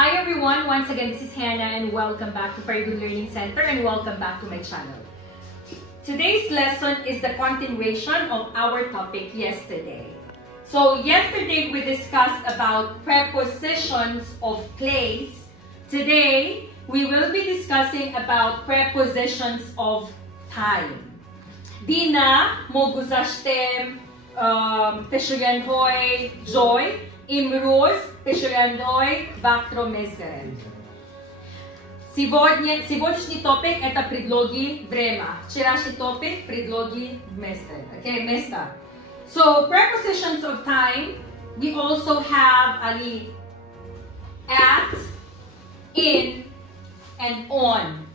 Hi everyone, once again this is Hannah and welcome back to Very Good Learning Center and welcome back to my channel. Today's lesson is the continuation of our topic yesterday. So yesterday we discussed about prepositions of place. Today we will be discussing about prepositions of time. Dina mo guzashtem Pешояндҳои joy, имрӯз Пешояндҳои вақтро мебарем. Сегодняшний топик это предлоги время. Вчерашний топик предлоги места. Okay, места. So prepositions of time, we also have at, in, and on.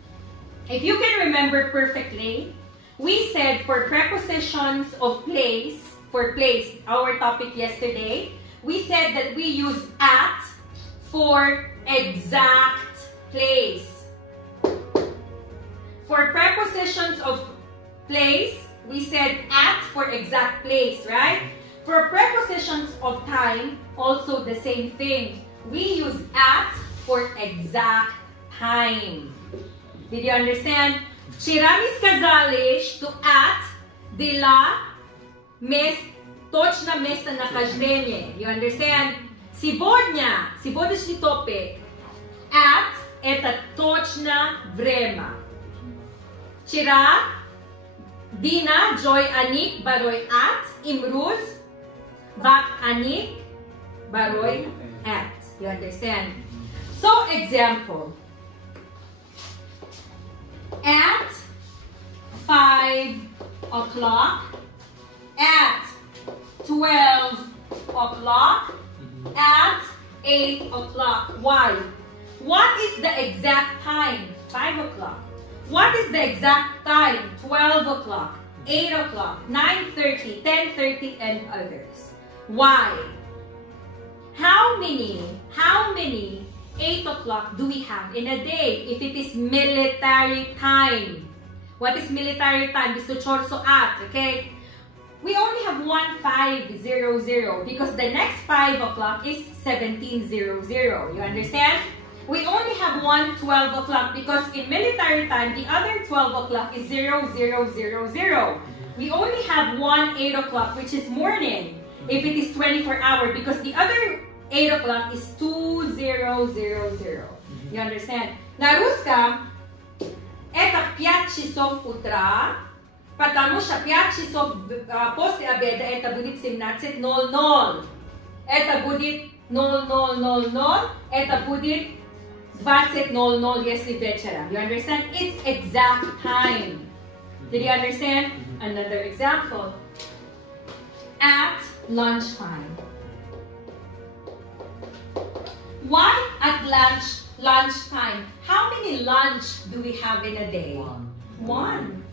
If you can remember perfectly, we said for prepositions of place, for place, our topic yesterday, we said that we use at for exact place. For prepositions of place, we said at for exact place, right? For prepositions of time, also the same thing. We use at for exact time. Did you understand? Вчера ми сказали, что at была точно местонахождение. You understand? Сегодняшний топик. At это точно время. Вчера Dina, joy anik, барои at, имрӯз, вақт anik, барои at. You understand? So, example. At 5 o'clock, at 12 o'clock, at 8 o'clock. Why? What is the exact time? 5 o'clock. What is the exact time? 12 o'clock, 8 o'clock, 9:30, 10:30, and others. Why? How many 8 o'clock do we have in a day if it is military time? What is military time? Gusto chorso at, okay? We only have 1500 because the next 5 o'clock is 1700. You understand? We only have 12 o'clock because in military time, the other 12 o'clock is 0000. We only have 8 o'clock, which is morning, if it is 24 hour, because the other 8 o'clock is 2000. You understand? На русском это 5 часов утра, потому что 5 часов после обеда это будет 17:00. Это будет 00:00, это будет 20:00 если вечером. You understand? It's exact time. Did you understand? Another example. At lunchtime. Why at lunchtime? How many lunch do we have in a day? One.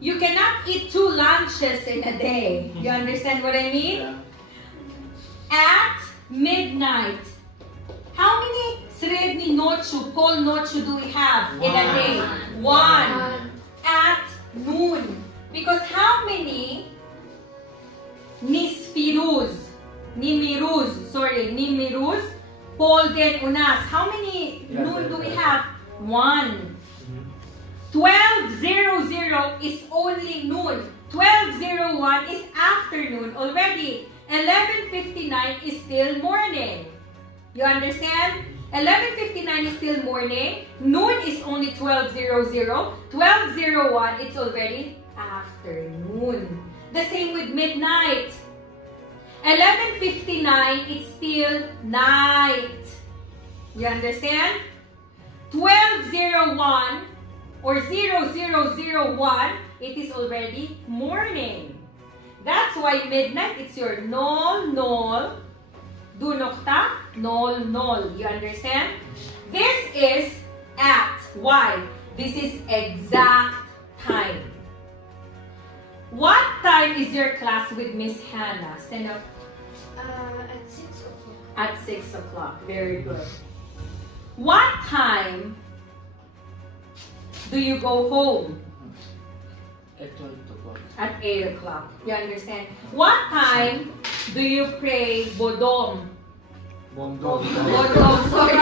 You cannot eat 2 lunches in a day. You understand what I mean? At midnight. How many средни ночью, полночью do we have in a day? 1. At noon. Because how many nimiruz, polden unas. How many noon do we have? 1. 12:00 is only noon. 12:01 is afternoon already. 11:59 is still morning. You understand? 11:59 is still morning. Noon is only 12:00. 12:01 it's already afternoon. The same with midnight. 11:59 it's still night. You understand? 12:01 or 0001 it is already morning. That's why midnight it's your nol. Du nokta, nol. You understand? This is at. Why? This is exact time. What time is your class with Miss Hannah? Stand up. At 6 o'clock. At 6 o'clock. Very good. What time do you go home? At 8 o'clock. At 8 o'clock. You understand? What time do you pray Bodom? Bondo. Sorry.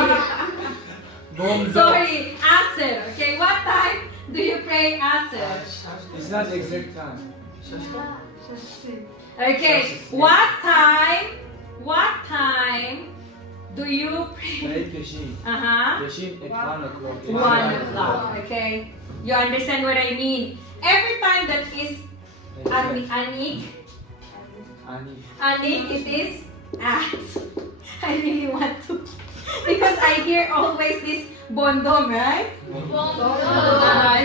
Bondo. Sorry, Asr. Okay, what time do you pray Asr? It's not exact time. Okay, what time do you pray? Peshin at 1 o'clock. 1 o'clock, okay? You understand what I mean? Every time that is anik, it is at. I really want to, because I hear always this bondom, right?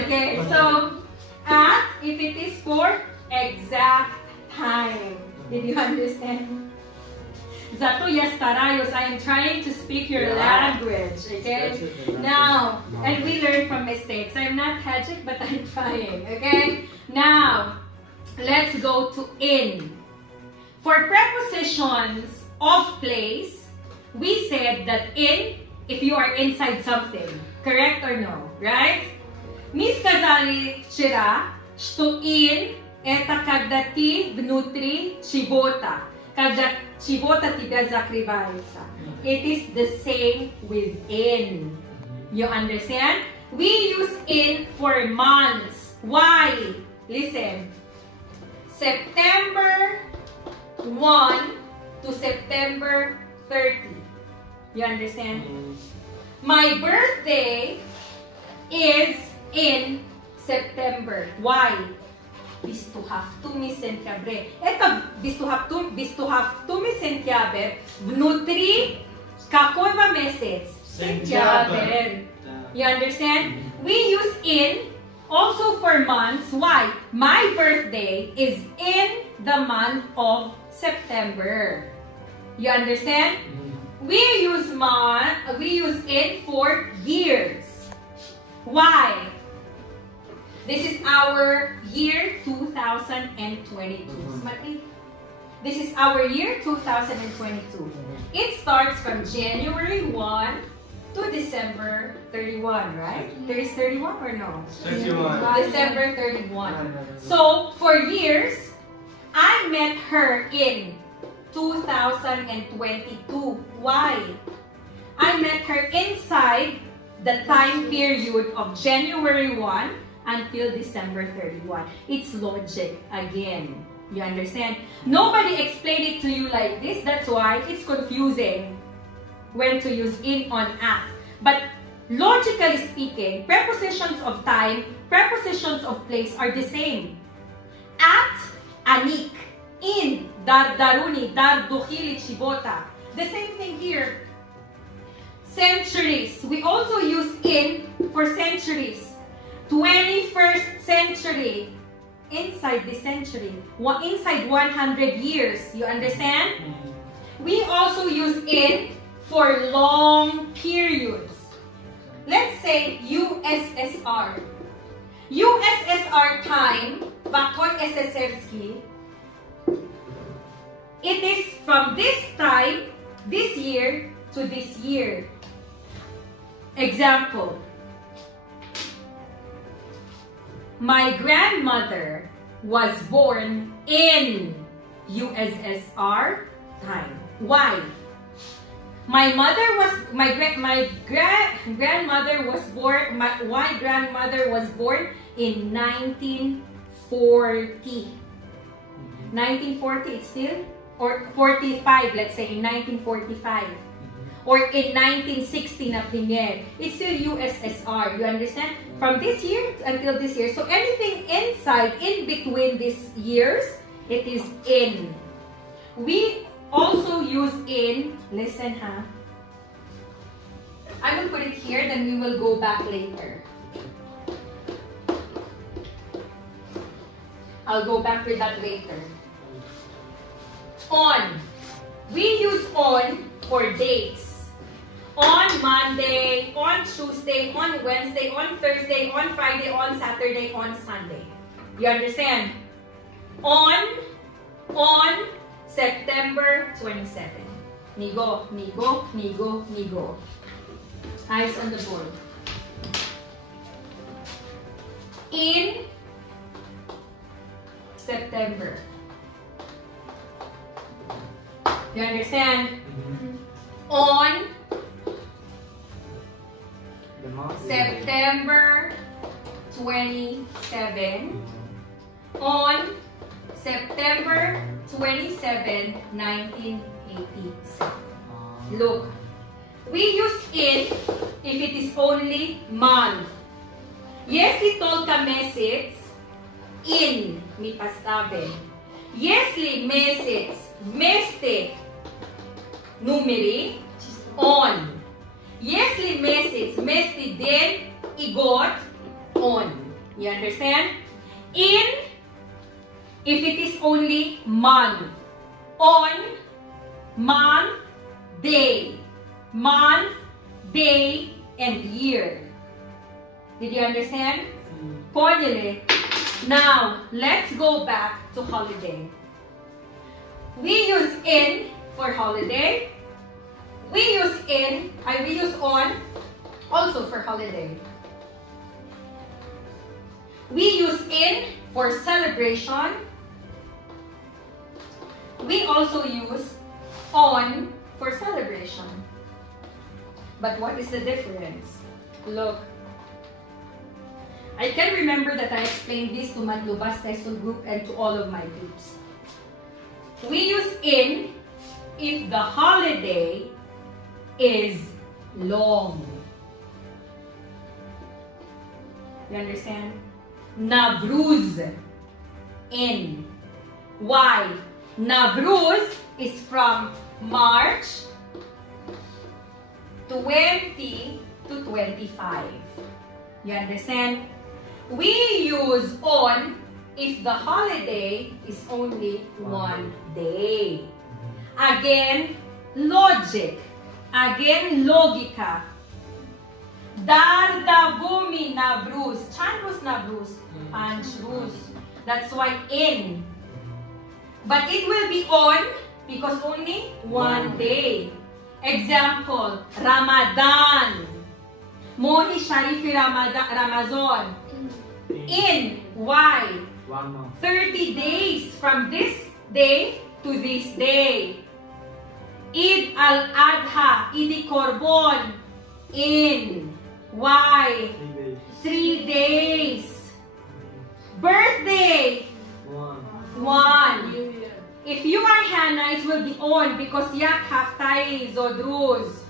Okay, so at, if it is for exact time. Did you understand? Zato я стараюсь. I am trying to speak your language, okay? Now, and we learn from mistakes. I'm not Tajik, but I'm trying, okay? Now, let's go to in. For prepositions of place, we said that in, if you are inside something, correct or no, right? Мы сказали вчера, что in это когда ты внутри чего-то, когда чего-то тебя закрывается. It is the same with in. You understand? We use in for months. Why? Listen. September 1 to September 30. You understand? My birthday is in September. Why? Бистухавтуми сентябре. Это бистухавтуми сентябре внутри какого месяц? Сентябрь. You understand? We use in also for months. Why? My birthday is in the month of September. You understand? We use in for years. Why? This is our year 2022. This is our year 2022. It starts from January 1 to December 31, right? There is 31 or no? 31. December 31. So, for years, I met her in 2022. Why? I met her inside the time period of January 1 until December 31. It's logic again. You understand? Nobody explained it to you like this. That's why it's confusing when to use in on at. But logically speaking, prepositions of time, prepositions of place are the same. At, anik. In, dardaruni, dardukhili chibota. The same thing here. Centuries. We also use in for centuries. 21st century, inside the century, inside 100 years, you understand? We also use in for long periods. Let's say USSR. USSR time, Вақт СССРский, it is from this time, this year, to this year. Example. My grandmother was born in USSR time. Why? My grandmother was born in 1940. 1940, it's still, or 45, let's say in 1945. Or in 1960 na premier. It's still USSR, you understand? From this year until this year. So anything inside, in between these years, it is in. We also use in, listen ha. I will put it here, then we will go back later. I'll go back with that later. On. We use on for dates. On Monday, on Tuesday, on Wednesday, on Thursday, on Friday, on Saturday, on Sunday. You understand? On September 27. Nigo, nigo, nigo, nigo. Eyes on the board. In September. You understand? on The month. September 27, on September 27, 1987. Look, we use in if it is only month. Если только месяц, in мы поставим. Если месяц вместе номери, on. Если месяц вместе день и год, on. You understand? In, if it is only month. On, month, day. Month, day, and year. Did you understand? Ponyele. Now, let's go back to holiday. We use in for holiday. We use we use on also for holiday. We use in for celebration. We also use on for celebration. But what is the difference? Look. I can remember that I explained this to Madlubas Tesol group and to all of my groups. We use in if the holiday is long. You understand? Navruz, in. Why? Navruz is from March 20 to 25. You understand? We use on if the holiday is only one day. Again, logic. Again, logika. Dar davumi navruz. Chanruz navruz. Panchruz. That's why in. But it will be on because only one day. Example, Ramadan. Mohi Sharifi Ramazan. In. Why? 1 month. 30 days from this day to this day. Eid al-Adha, Eid Korbon. In. Why? 3 days. Birthday. 1. If you are Hannah, it will be on because yak haftai zodruz.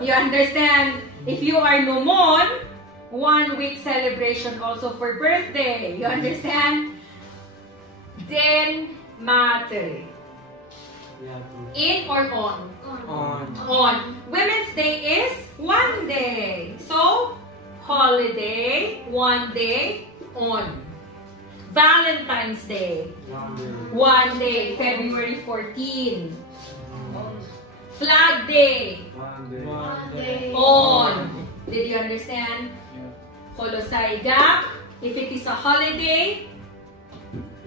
You understand? If you are Numon, 1 week celebration also for birthday. You understand? Then matter. In or on? On. Women's Day is 1 day. So, holiday, 1 day, on. Valentine's Day, 1 day, February 14. Flag Day, 1 day. on. Did you understand? Holosai gap, if it is a holiday,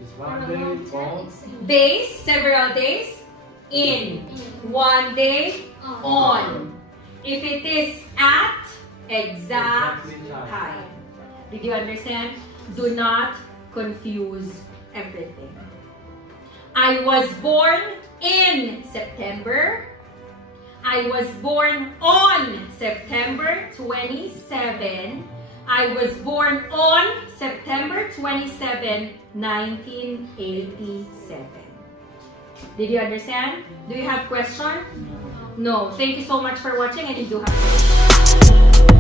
It's 1 day. On. days, several days, in. 1 day, on. If it is at exact time. Did you understand? Do not confuse everything. I was born in September. I was born on September 27. I was born on September 27, 1987. Did you understand? Do you have questions? No. Thank you so much for watching, and you do have questions.